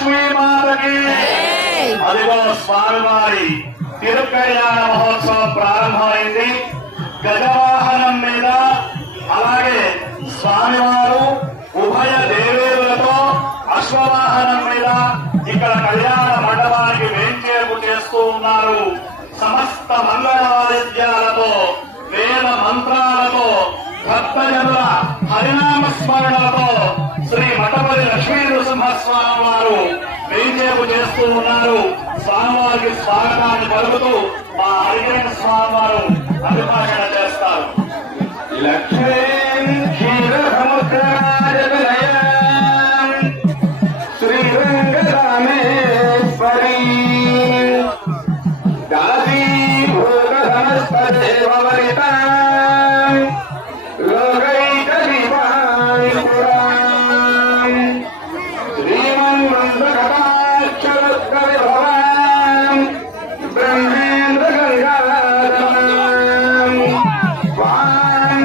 లక్ష్మీమాతకి. అదిగో స్వామివారి తిరుకళ్యాణ మహోత్సవం ప్రారంభమైంది. గజవాహనం మీద అలాగే స్వామివారు ఉభయ దేవేరులతో అశ్వవాహనం మీద ఇక్కడ కళ్యాణ మండపానికి వేంచేపు చేస్తూ ఉన్నారు. సమస్త మంగళవాయిద్యాలతో వేద మంత్రాలతో భక్తజనుల హరినామ స్మరణలతో శ్రీ మఠపల్లి లక్ష్మీ నృసింహస్వామి వారు వేంచేపు చేస్తూ ఉన్నారు. స్వామివారికి స్వాగతాన్ని పలుకుతూ మా హరికరణ స్వామి వారు అభిభాషణ చేస్తారు. లక్ష్మీ క్షీర సముద్రాజలయం శ్రీరంగరామేశ్వరీ దాసీభూత సమస్త దేవవనిత లోకైక దీపాంకురాం శ్రీమన్మందకటాక్షరత్న విభవాం బ్రహ్మేంద్ర గంగాధరాం వాం